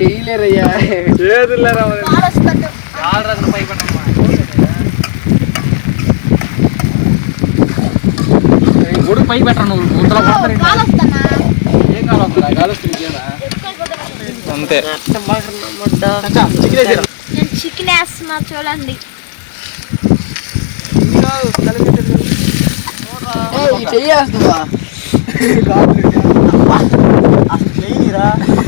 చేయలేరయ్యా. చేతులారా గొడుగు పై పెట్టరా నువ్వు? వస్తానా ఏం కావాలి గాలి వస్తుంది? అంతే నేను చికెన్ వేస్తున్నా చూడండి ఏయ్, ఈ చెయ్యి వేస్తుందా ఓ, అది కాదు, ఈ జీ- ఈ జీపీ. ఈ జీపీ చెప్తా. ఓ, ఈ జీపీ అసలు లేదు.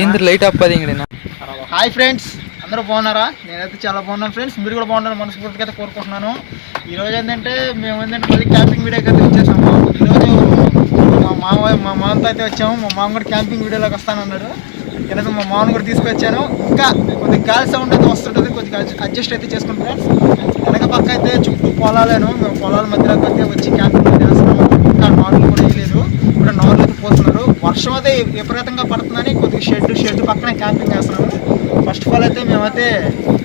ఏంది లైట్ అప్పది ఇంకడైనా హాయ్ ఫ్రెండ్స్ అందరూ బాగున్నారా? నేనైతే చాలా బాగున్నాను ఫ్రెండ్స్ మీరు కూడా బాగున్నారు మనస్ఫూర్తిగా అయితే కోరుకుంటున్నాను. ఈరోజు ఏంటంటే మేము ఏంటంటే మళ్ళీ క్యాంపింగ్ వీడియోకి అయితే వచ్చేసాము. ఈరోజు మా మామ మా మామతో అయితే వచ్చాము. మా మామ కూడా క్యాంపింగ్ వీడియోలోకి వస్తానన్నాడు. వెనక మా మామూలు కూడా తీసుకొచ్చాను. ఇంకా కొద్దిగా గాలి సౌండ్ అయితే వస్తుంటుంది. కొద్దిగా అడ్జస్ట్ అయితే చేసుకుని ఫ్రెండ్స్. వెనక పక్క అయితే చుట్టూ పొలాలేను. మేము పొలాల మధ్యలోకి అయితే వచ్చి క్యాంపింగ్ చేస్తున్నాము ఇంకా నార్లు కూడా వేయలేదు ఇప్పుడు నార్లు పోతున్నారు పోస్తున్నారు. వర్షం అయితే విపరీతంగా పడుతుందని కొద్దిగా షెడ్ షెడ్ పక్కనే క్యాంపింగ్ చేస్తున్నాము ఫస్ట్ ఆఫ్ ఆల్ అయితే మేమైతే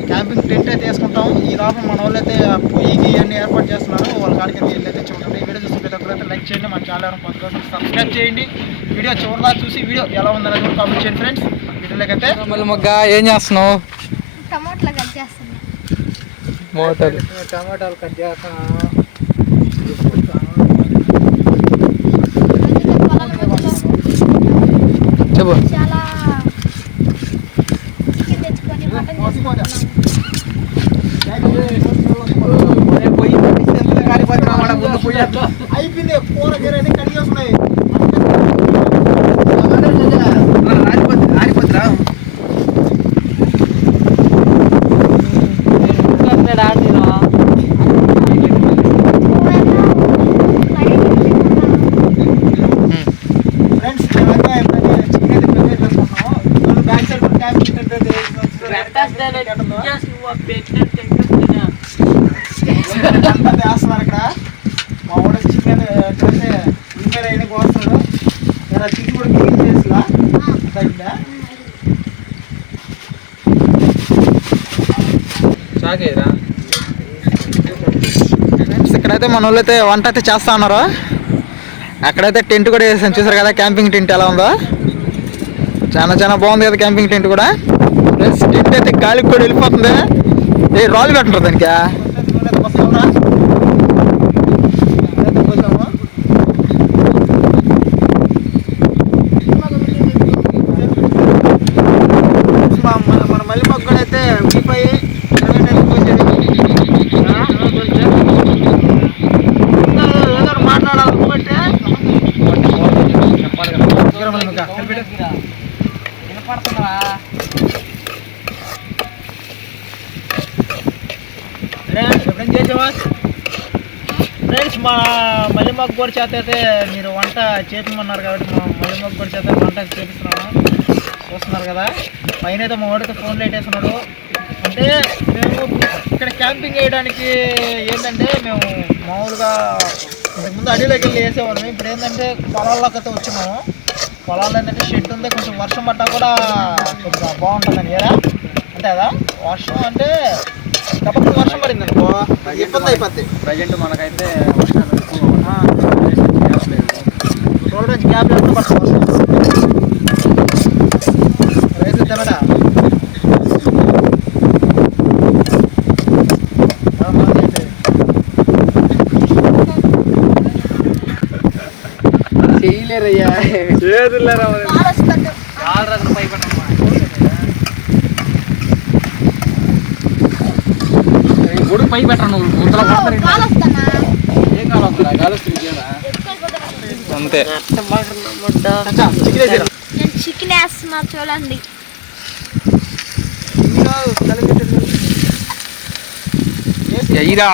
క్యాంపింగ్ టెంట్ అయితే వేసుకుంటాం ఈ లోపల మన వాళ్ళు అయితే పొయ్యి అన్ని ఏర్పాటు చేస్తున్నారు. వాళ్ళ కాడికి అయితే వెళ్ళి అయితే చూడండి. వీడియో చూసి దగ్గర అయితే లైక్ చేయండి. మన ఛానల్ కొత్త సబ్స్క్రైబ్ చేయండి. వీడియో చివరిదా చూసి వీడియో ఎలా ఉందనేది కూడా కామెంట్ చేయండి ఫ్రెండ్స్ వీడియోలోకి అయితే మళ్ళీ మొగ్గ ఏం చేస్తున్నావు? టమాటాలు కట్ చేస్తున్నా. మోటార్. టమాటాలు కట్ చేస్తాను చెప్పు చాలా చికెన్ తెచ్చుకొని మటన్ చేసుకుంటున్నాం అయిపోయింది కూర గీర అన్ని కడిగేస్తున్నాయి ఫ్రెండ్స్ మేమైతే ఎప్పుడైతే చికెన్ అయితే ప్రిపేర్ చేసుకుంటున్నాము ఇప్పుడు బ్యాక్ సైడ్ క్యాంపింగ్ టెంట్ అయితే అంతా వేస్తున్నారు ఇక్కడ. మా వాడు చికెన్ ఎక్కడైతే ఉల్లిపాయలు అయినా కోస్తాడు. ఇక్కడ చికెన్ కూడా క్లీన్ చేసిలా తగ్గిందా చాకేరా ఇక్కడైతే మన వాళ్ళు అయితే వంట అయితే చేస్తా ఉన్నారు. అక్కడైతే టెంట్ కూడా వేసాను. చూసారు కదా క్యాంపింగ్ టెంట్ ఎలా ఉందో. చాలా చాలా బాగుంది కదా క్యాంపింగ్ టెంట్ కూడా. ఫ్రెండ్స్ టెంట్ అయితే గాలికి కూడా వెళ్ళిపోతుంది. ఏ రాళ్ళు పెట్టంటారు దానికి ఫ్రెండ్స్ మా మల్లి మొక్క చేత అయితే మీరు వంట చేపమన్నారు కాబట్టి మా మల్లి మొక్క కూడా చేత వంట చేపిస్తున్నాము. చూస్తున్నారు కదా. పైన అయితే మా వాడితో ఫోన్ లైట్ వేస్తున్నాడు అంటే మేము ఇక్కడ క్యాంపింగ్ వేయడానికి ఏంటంటే మేము మామూలుగా ఇంతకుముందు అడవిలోకి వెళ్ళి వేసేవాళ్ళం. ఇప్పుడు ఏంటంటే పొలాల్లోకి అయితే వచ్చినాము. పొలాల్లో ఏంటంటే షెడ్ ఉంది. కొంచెం వర్షం పడ్డా కూడా కొంచెం బాగుంటుందని. ఏరా? అంతే కదా? వర్షం అంటే తప్పకుండా వర్షం పడింది అనుకో ఇబ్బంది అయిపోద్ది ప్రజెంట్ మనకైతే రోడ్ నుంచి గ్యాప్ లేకుండా పడుతుంది రైతు తినడా ఆ, మాకైతే. చేయలేరయ్యా చేతులారా కాలు వస్తుంది ఏంటి? గాలి వస్తానా ఏం కావాలి వస్తుందా? గాలి వస్తుంది ఇంకేనా? అంతే. చికెన్ వేస్తున్నా చూడండి. ఎయిరా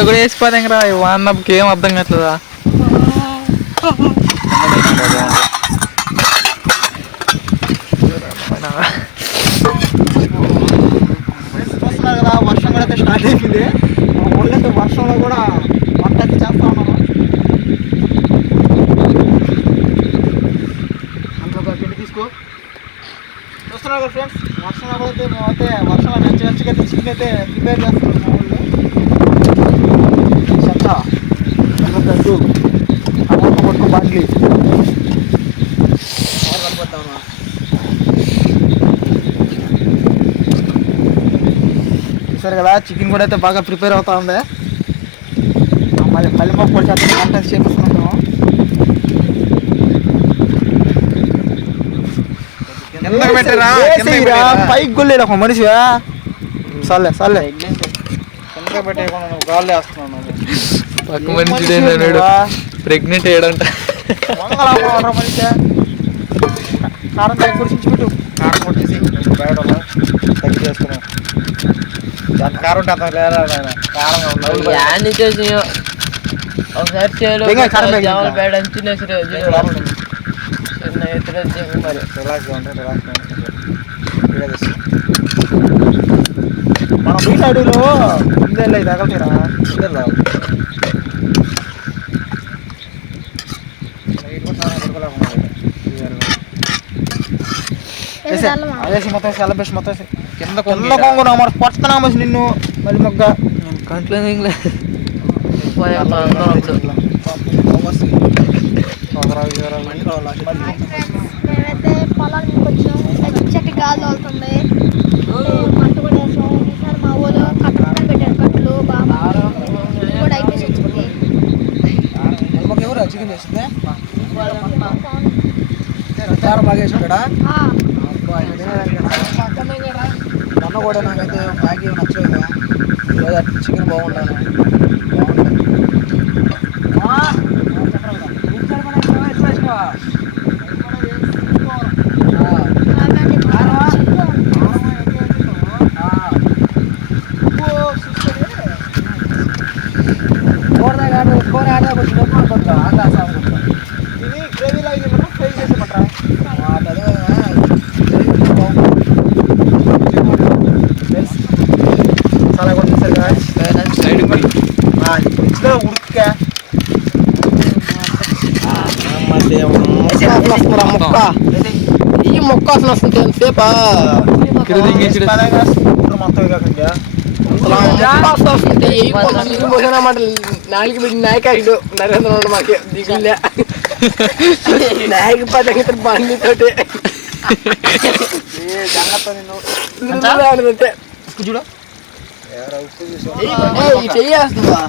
కూడా వేసిపోతాం రా వాన్నప్పకి ఏం అర్థం కావట్లేదా ఫ్రెండ్స్ చూస్తున్నారు కదా వర్షం కూడా అయితే స్టార్ట్ అయిపోయింది మా ఊళ్ళో అయితే వర్షంలో కూడా వంటకి చేస్తా ఉన్నాను అందులో ఒక తీసుకో. చూస్తున్నారు కదా ఫ్రెండ్స్ వర్షంలో కూడా అయితే మేమైతే వర్షంలో మంచి మంచిగా అయితే చికెన్ అయితే ప్రిపేర్ చేస్తున్నాం మా ఊళ్ళో. చెత్త. ఎర్రగడ్డు టమాటో కొట్టుకు బాండ్లీ. కనపడతామా చూసారు కదా చికెన్ కూడా అయితే బాగా ప్రిపేర్ అవుతా ఉంది. మళ్ళీ మళ్ళీ కూడా చేస్తాం కంటెంట్ చేపిస్తున్నాము? పైకి గొల్లేడు ఒక మనిషివా? సర్లే సర్లే. పక్క మనిషి ప్రెగ్నెంట్ అయ్యాడంట. మనిషి. కారం కారం కొట్టేసి బయట తగ్గి చేసుకున్నాం ఎంత కారం ఉంటే అంత లేదా నాయన కారంగా ఉన్నది యాన్ని చేసి ఒకసారి చేలో ఇంకా కరెంట్ పోయింది జామలు ఇంకా. బయట తినేసి చిన్న ఎత్తులో దిగు మరి రిలాక్స్గా ఉంటే రిలాక్స్గా మన బీట్ అడవిలో ముందే తగలతీరా ముందే రావు వేసి వెళ్ళమా? అదేసి మొత్తం సెలబ్రేషన్ మొత్తం వేసి. కింద కింద కొంగున మరి కొడుతున్నామేసి నిన్ను మళ్ళీ మొగ్గ కంట్లో హాయ్ ఫ్రెండ్స్ మేమైతే పొలానికి వచ్చాం ఎచ్చటి గాలి తోలుతుంది పంట కూడా వేసాం ఈసారి మా ఊళ్ళో కట్టలు కూడా పెట్టారు కట్టలు బాగా కూడా అయిపోయి వచ్చింది చికెన్ చేసిందే బాగా వేసుకుంటాడా ఆ, మొన్న కూడా నాకైతే మ్యాగీ నచ్చలేదు చికెన్ బాగుండాలి. చాలా కూడా చూసారు కదా సైడ్ ఉడక మొక్క. ఈ మొక్క అసలు వస్తుంది ఎంతసేపా? కాకుండా నాలుగు నాయకుడు నరేంద్ర మోడీ మాకు. దిగులే నాయక పదంగా బండితోటి చూడు. చెయ్యేస్తుందా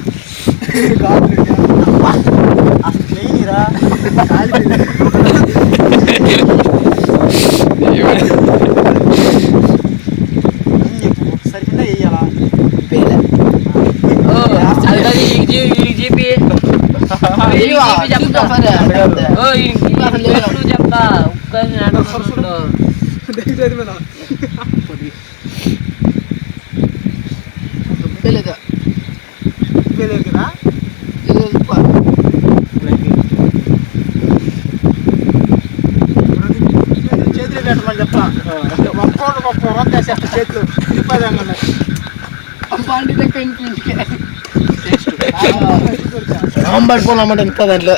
చెప్తా చెప్తా పడిపోయినామంటే ఎంత దాంట్లో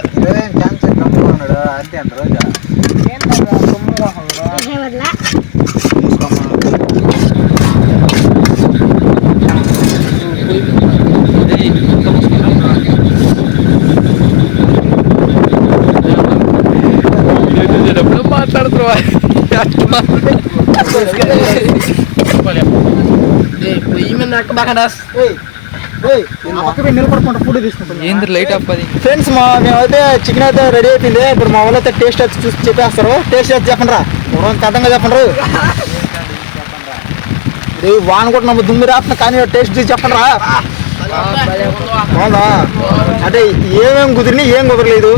అంతే అంత రోజా ఎవరిలా మాట్లాడుతున్నా పొయ్యి మీద నక్క బాగా నిలబడుకుంటా ఫుడ్ తీసుకుంటాం. లైట్ ఫ్రెండ్స్ మా మేమైతే చికెన్ అయితే రెడీ అయిపోయింది. ఇప్పుడు మా వాళ్ళు అయితే టేస్ట్ అయితే చూసి చెప్పేస్తారు. టేస్ట్ అయితే చెప్పండి రా కథంగా చెప్పండి రేయ్, వాన కూడా నమ్మ దుమ్మి రాత్న కానీ టేస్ట్ చేసి చెప్పండి రా బాగుందా? అంటే ఏమేం కుదిరినాయి ఏం కుదరలేదు.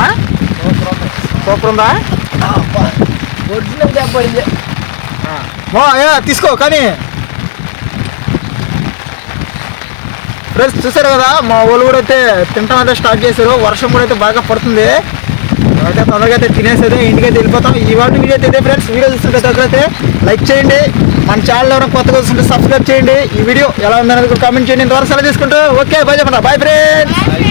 ఆ? సూపర్ ఉందా? ఏ, తీసుకో కానీ. ఫ్రెండ్స్ చూసారు కదా మా వాళ్ళు కూడా అయితే తింటాం అయితే స్టార్ట్ చేశారు. వర్షం కూడా అయితే బాగా పడుతుంది. అయితే తొందరగా అయితే తినేసేది ఇంటికైతే వెళ్ళిపోతాం. ఇవాళ వీడియో అయితే ఫ్రెండ్స్. వీడియో చూస్తుంటే అయితే లైక్ చేయండి. మన ఛానల్ ఎవరైనా కొత్తగా చూస్తుంటే సబ్స్క్రైబ్ చేయండి. ఈ వీడియో ఎలా ఉందనేది కూడా కామెంట్ చేయండి. ఇంతవరకు సెలవు తీసుకుంటూ ఓకే బాయ్ చెప్పండి బాయ్ ఫ్రెండ్స్.